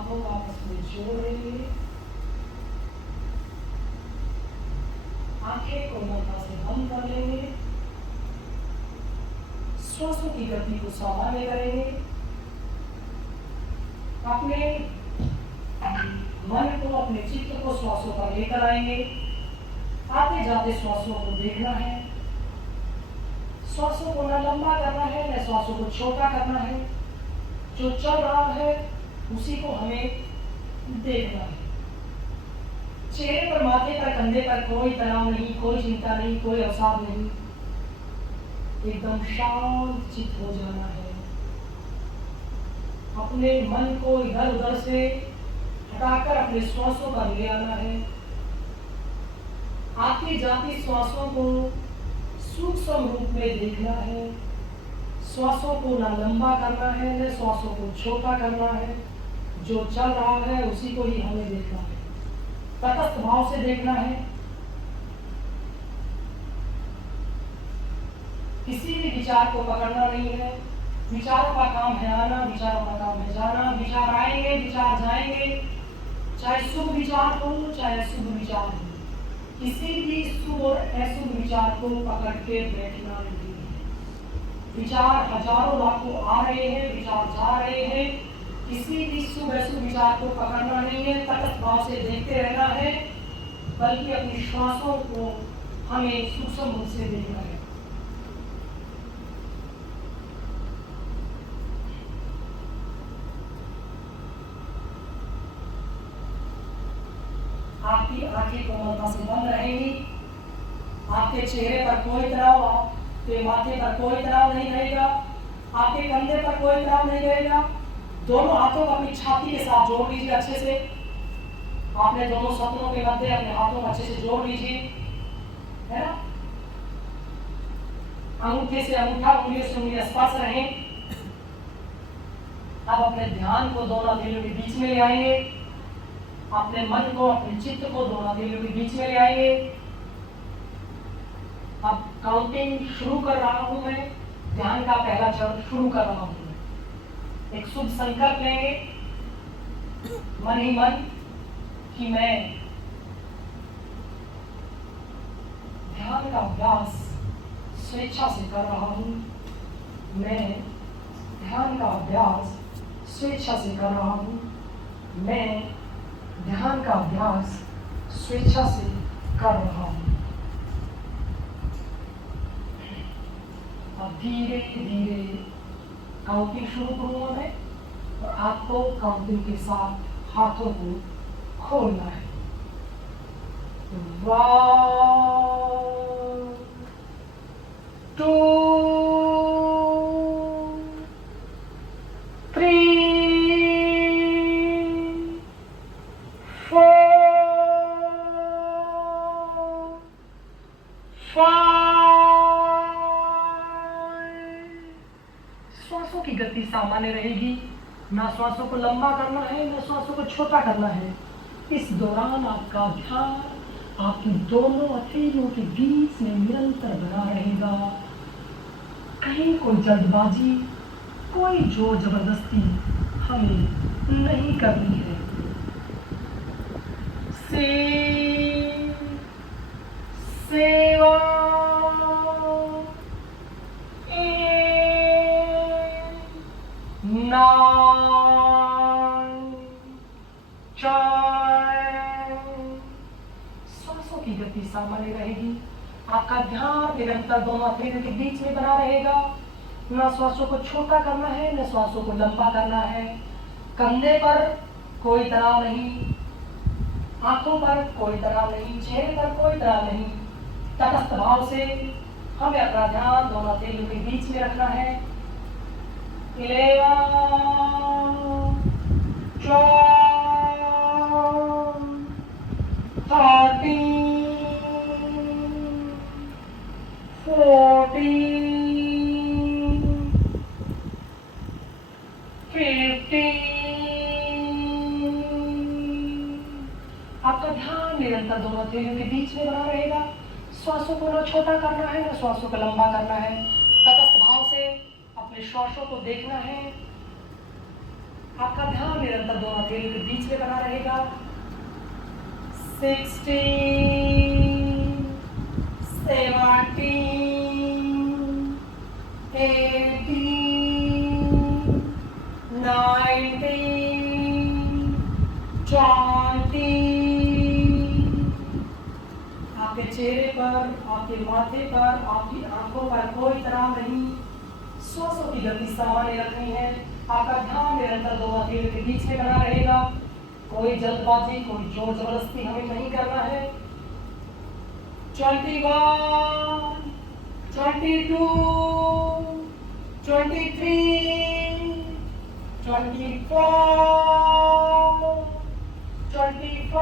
हाथों को आपस में जोड़ लेंगे, आंखें कोमलता से बंद कर लेंगे, श्वासों की गति को सामान्य करेंगे, अपने मन को, अपने चित्त को श्वासों पर लेकर आएंगे। आते जाते श्वासों को देखना है, श्वासों को न लंबा करना है न श्वासों को छोटा करना है, जो चल रहा है उसी को हमें देखना है। चेहरे पर, माथे पर, कंधे पर कोई तनाव नहीं, कोई चिंता नहीं, कोई अवसाद नहीं, एकदम शांत चित्त हो जाना है। अपने मन को इधर उधर से हटाकर अपने श्वासों पर ले आना है। आती जाती श्वासों को सूक्ष्म रूप में देखना है, श्वासों को न लंबा करना है न श्वासों को छोटा करना है, जो चल रहा है उसी को ही हमें देखना है, तटस्थ भाव से देखना है। किसी भी विचार को पकड़ना नहीं है। विचारों का काम है आना, विचारों का काम है जाना। विचार आएंगे, विचार जाएंगे, चाहे शुभ विचार हो चाहे अशुभ विचार हो, किसी भी शुभ और अशुभ विचार को पकड़ के बैठना नहीं है। विचार हजारों लाखों आ रहे हैं, विचार जा रहे हैं, किसी भी शुभ अशुभ विचार को पकड़ना नहीं है, तटस्थ भाव से देखते रहना है, बल्कि अपनी श्वासों को हमें सूक्ष्म रूप से देखना है। आपकी आंखें कोमलता से बंद रहेंगी, आपके चेहरे पर कोई तनाव, आपके माथे पर कोई तनाव नहीं रहेगा, आपके कंधे पर कोई तनाव नहीं रहेगा। दोनों हाथों को अपनी छाती के साथ जोड़ लीजिए अच्छे से। आपने दोनों सपनों के मध्य अपने हाथों को अच्छे से जोड़ लीजिए, है ना। अंगूठे से अंगूठा, उंगलियों से उंगलियां स्पर्श रहें। अब अपने ध्यान को दोनों हथेलियों के बीच में ले आएंगे, अपने मन को, अपने चित्त को दोनों हथेलियों के बीच में ले आएंगे। अब काउंटिंग शुरू कर रहा हूं मैं, ध्यान का पहला चरण शुरू कर रहा हूं। एक शुभ संकल्प लेंगे मन ही मन कि मैं ध्यान का अभ्यास स्वेच्छा से कर रहा हूं। मैं ध्यान का अभ्यास स्वेच्छा से कर रहा हूं। मैं ध्यान का अभ्यास स्वेच्छा से कर रहा हूं। अब धीरे धीरे काउंटिंग शुरू करूंगा मैं, और आपको काउंटिंग के साथ हाथों को खोलना है। 1 2 3 4 5। श्वासों की गति सामान्य रहेगी, ना श्वासों को लंबा करना है ना श्वासों को छोटा करना है। इस दौरान आपका ध्यान आपकी दोनों हथेलियों के बीच में निरंतर बना रहेगा। कहीं कोई जल्दबाजी, कोई जोर जबरदस्ती हमें नहीं करनी है। सेवा 9 श्वासों की गति सामान्य रहेगी। आपका ध्यान निरंतर दोनों हथेलियों के बीच में बना रहेगा। न श्वासों को छोटा करना है न श्वासों को लंबा करना है। कंधे पर कोई तनाव नहीं, आंखों पर कोई तनाव नहीं, चेहरे पर कोई तनाव नहीं। तटस्थ भाव से हमें अपना ध्यान दोनों हथेलियों के बीच में रखना है। 11 12 13 14 15। आपका ध्यान निरंतर दोनों हथेलियों के बीच में बना रहेगा। श्वासों को न छोटा करना है न श्वासों को लंबा करना है। तटस्थ भाव से अपने श्वासों को देखना है। आपका ध्यान निरंतर दोनों हथेली के बीच में बना रहेगा। 16, 17, 18, 19, 20। आपके चेहरे पर, आपके माथे पर, आपकी आंखों पर कोई तनाव नहीं। श्वासों की गति सामान्य रखनी है। आपका ध्यान निरंतर दोनों हथेली के बीच में बना रहेगा। कोई जल्दबाजी, कोई जोर जबरदस्ती हमें नहीं करना है। 21, 22, 23, 24, 25।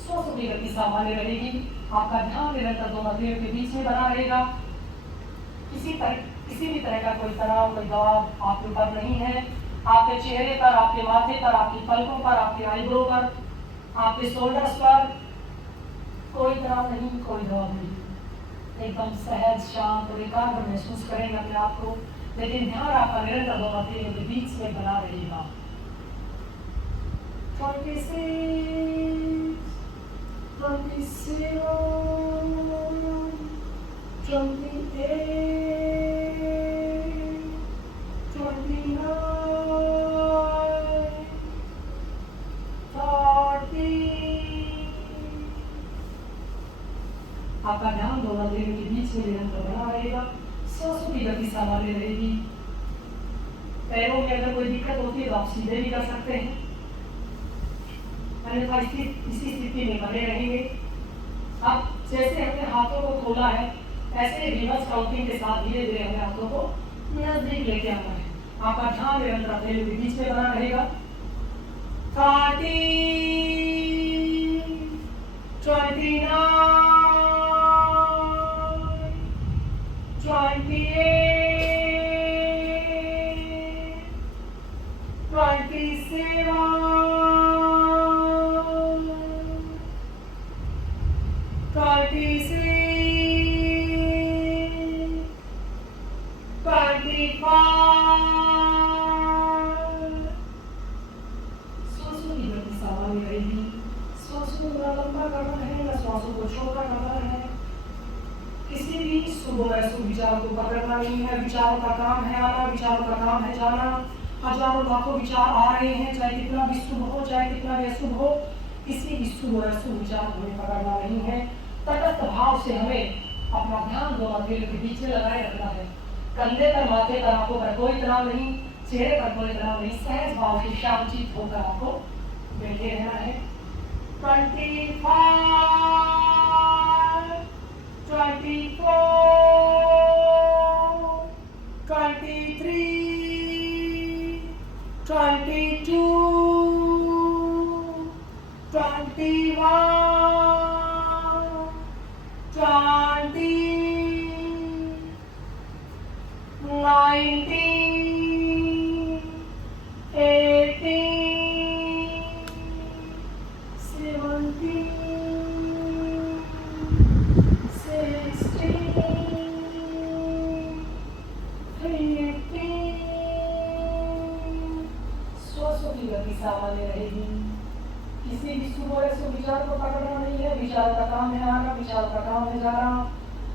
श्वासों की गति सामान्य रहेगी। आपका ध्यान निरंतर दोनों हथेलियों के बीच में बना रहेगा। किसी भी तरह का कोई तनाव, कोई दबाव आपके ऊपर नहीं है। आपके चेहरे पर, आपके माथे पर, आपकी पलकों पर, आपके आईब्रो पर, आपके शोल्डर्स पर कोई तनाव नहीं, कोई दबाव नहीं। एकदम सहज, शांत और एकाग्र महसूस करेंगे अपने आप को। लेकिन ध्यान आपका निरंतर दोनों हथेलियों के बीच में बना रहेगा। 26, 27, 28, 29, 30। आपका ध्यान दोनों हथेलियों के बीच में निरंतर बना रहेगा। सांसों की गति सामान्य रहेगी। पैरों में अगर कोई दिक्कत होती है तो आप सीधे भी कर सकते हैं, अन्यथा इसी स्थिति में बने रहेंगे। अब जैसे हमने हाथों को खोला है, ऐसे रिवर्स काउंटिंग के साथ धीरे धीरे हमें हाथों को नजदीक लेके आना है। आपका ध्यान निरंतर हथेलियों के बीच में बना रहेगा। 30, 29, 28, 27, 26, 25। सांसों की गति सामान्य रहेगी। सांसों को ना लंबा करना है, ना सांसों को छोटा करना है। किसी भी शुभ और अशुभ विचारों को पकड़ना नहीं है। विचारों का काम है आना, विचारों का काम है जाना। हजारों लाखों विचार आ रहे हैं, चाहे कितना भी शुभ हो, चाहे कितना भी अशुभ हो। किसी भी शुभ और अशुभ विचार को हमें पकड़ना नहीं है। तटस्थ भाव से हमें अपना ध्यान दोनों हथेलियों के बीच में लगाए रखना है। कंधे पर, माथे पर, आंखों पर कोई तनाव नहीं, चेहरे पर कोई तनाव नहीं। सहज भाव से शांतचित्त होकर आपको बैठे रहना है। 25, 24, 23, 22, 21, 20, 19, 18, 17, 16, 15। श्वासों की गति सामान्य रहेगी। किसी भी शुभ और अशुभ विचार को पकड़ना नहीं है। विचारों का काम है आना, विचारों का काम है जाना।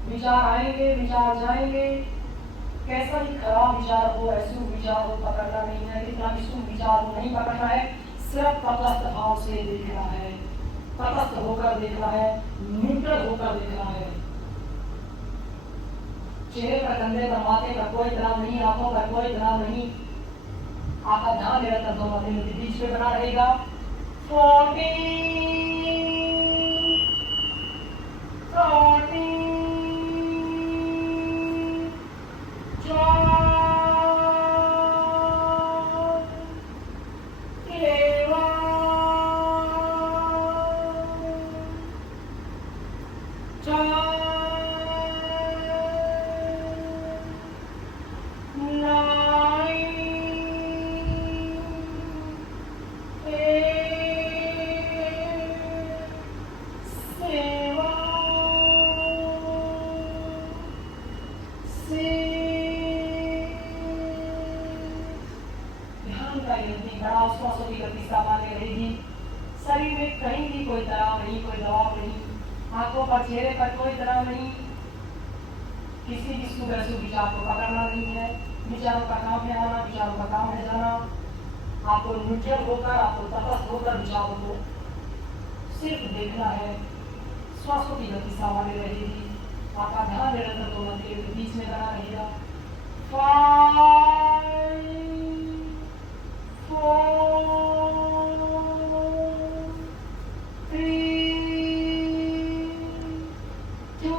विचार आएंगे, विचार जाएंगे। कैसा ही खराब विचार हो, अशुभ विचार हो, पकड़ना नहीं है। कितना भी शुभ विचार हो, नहीं पकड़ना है। सिर्फ तटस्थ भाव से देखना है, तटस्थ होकर देखना है, न्यूट्रल होकर देखना है। चेहरे पर, कंधे पर, माथे पर कोई तनाव नहीं, आंखों पर कोई तनाव नहीं। आपका ध्यान निरंतर दोनों हथेलियों के बीच में बना रहेगा। 40, 30, 7, ध्यान का नियंत्रण बढ़ाओ, श्वासों की गति सामान्य रहेगी। शरीर में कहीं भी कोई तनाव नहीं, कोई दबाव नहीं, आंखों पर चेहरे पर कोई तनाव नहीं, किसी भी शुभ अशुभ विचार को पकड़ना नहीं है। विचारों का काम है आना, विचारों का काम है जाना। आपको न्यूट्रल होकर, आपको तटस्थ होकर विचारों को सिर्फ देखना है। श्वासों की गति सामान्य रहेगी, आपका ध्यान निरंतर दोनों के बीच में बना रहेगा। 5 4 3 2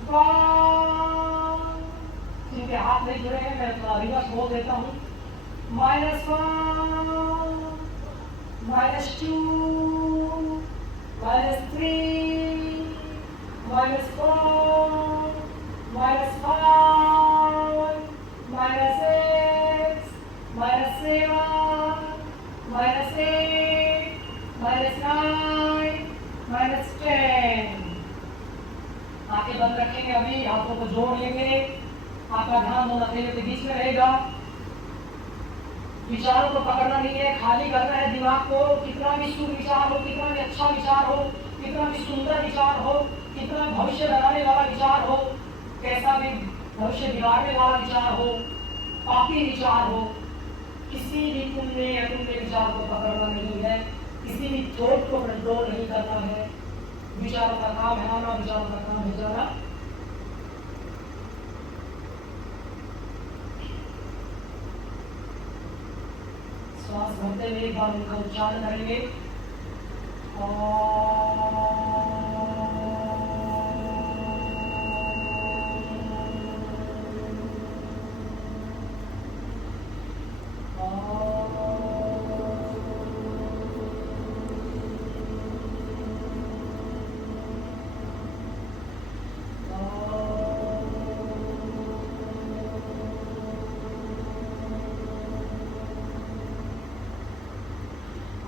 1। जिनके हाथ नहीं जुड़े हैं मैं थोड़ा रिवर्स बोल देता हूँ। -1 -2 -3 -4 -5 -6 -7 -8 -9 -10। आंखें बंद रखेंगे, अभी हाथों को जोड़ लेंगे, आपका ध्यान दोनों हथेलियों के बीच में रहेगा। विचारों को पकड़ना नहीं है, खाली करना है दिमाग को। कितना भी शुभ विचार हो, कितना भी अच्छा विचार हो, कितना भी सुंदर विचार हो, कितना भविष्य बनाने वाला विचार हो, कैसा भी भविष्य बिगाड़ने वाला विचार हो, पापी विचार हो, किसी भी पुण्य या पुण्य विचार को पकड़ना नहीं है, किसी भी थॉट को कंट्रोल नहीं करना है। विचारों का काम है आना, विचारों का काम है जाना। श्वास भरते हुए एक बार उनका उच्चारण करेंगे।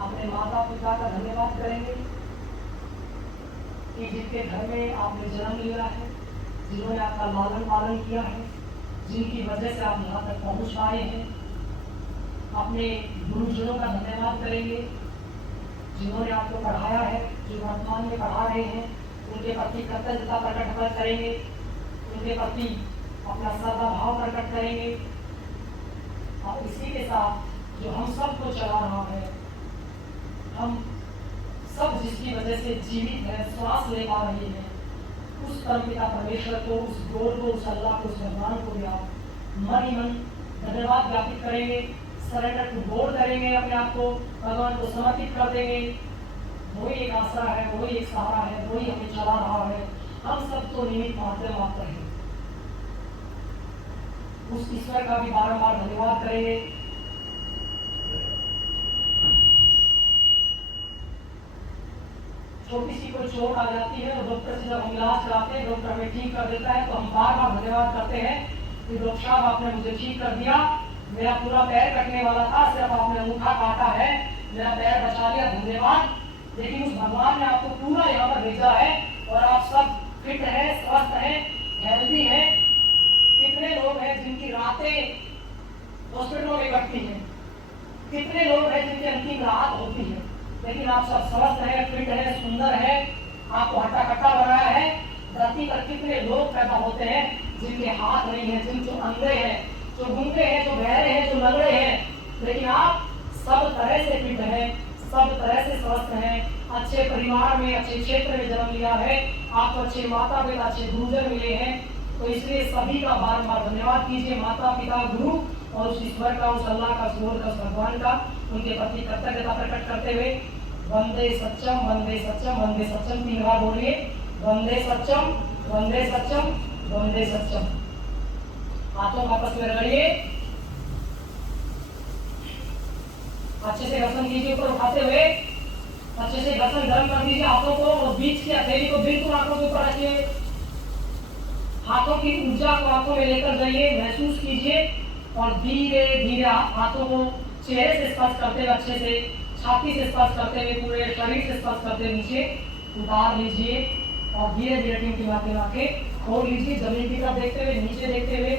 अपने माता पिता का धन्यवाद करेंगे कि जिनके घर में आपने जन्म लिया है, जिन्होंने आपका लालन पालन किया है, जिनकी वजह से आप यहाँ तक पहुँच पाए हैं। अपने गुरुजनों का धन्यवाद करेंगे जिन्होंने आपको पढ़ाया है, जो वर्तमान में पढ़ा रहे हैं, उनके प्रति कृतज्ञता प्रकट करेंगे, उनके प्रति अपना श्रद्धा भाव प्रकट करेंगे। और इसी के साथ जो हम सबको चला रहा है, हम सब जिसकी वजह से जीवित है, श्वास ले पा रहे हैं, उस परमपिता परमेश्वर को, उस गॉड को, उस अल्लाह को, उस भगवान को भी आप मन ही मन धन्यवाद ज्ञापित करेंगे, सरेंडर टू गॉड करेंगे, अपने आप को भगवान को समर्पित कर देंगे। वही एक आसरा है, वही एक सहारा है, वही हमें चला रहा है। हम सब तो निमित्त मात्र हैं। उस ईश्वर का भी बारंबार धन्यवाद करेंगे। छोटी सी कोई चोट आ जाती है तो डॉक्टर से जब हम इलाज कराते हैं, डॉक्टर हमें ठीक कर देता है, तो हम बार बार धन्यवाद करते हैं कि डॉक्टर साहब आपने मुझे ठीक कर दिया, मेरा पूरा पैर कटने वाला था, सिर्फ आपने अंगूठा काटा है, मेरा पैर बचा लिया, धन्यवाद। लेकिन उस भगवान ने आपको पूरा यहाँ पर भेजा है और आप सब फिट है, स्वस्थ है, हेल्दी है। कितने लोग हैं जिनकी रातें हॉस्पिटलों में कटती हैं, कितने लोग हैं जिनकी अंतिम रात होती है, लेकिन आप सब स्वस्थ है, फिट है, सुंदर है, आपको हट्टा कट्टा बनाया है। धरती पर कितने लोग पैदा होते हैं जिनके हाथ नहीं है, जो अंधे हैं, जो गूंगे हैं, जो बहरे हैं, जो लंगड़े हैं, लेकिन आप सब तरह से फिट हैं, सब तरह से स्वस्थ हैं, अच्छे परिवार में, अच्छे क्षेत्र में जन्म लिया है, आपको अच्छे माता पिता, अच्छे गुरुजन मिले हैं। तो इसलिए सभी का बार-बार धन्यवाद कीजिए, माता पिता, गुरु और उस ईश्वर का, उस अल्लाह का, उस भगवान का, उनके प्रति कृतज्ञता प्रकट करते हुए वंदे सत्यम वंदे सत्यम वंदे सत्यम 3 बार बोलिए। वंदे सत्यम वंदे सत्यम वंदे सत्यम। हाथों को आपस में रगड़िए, अच्छे से घर्षण कीजिए, ऊपर उठाते हुए अच्छे से घर्षण गर्म कर दीजिए हाथों को और बीच की हथेली को बिल्कुल आंखों के ऊपर रखिए। हाथों की ऊर्जा को आंखों में लेकर जाइए, महसूस कीजिए और धीरे धीरे हाथों को चेहरे से स्पर्श करते हुए, अच्छे से छाती से स्पर्श करते हुए, पूरे शरीर से स्पर्श करते हुए नीचे उतार लीजिए और धीरे धीरे टिमटिमाते आंखें खोल लीजिए। जमीन की तरफ देखते हुए, नीचे देखते हुए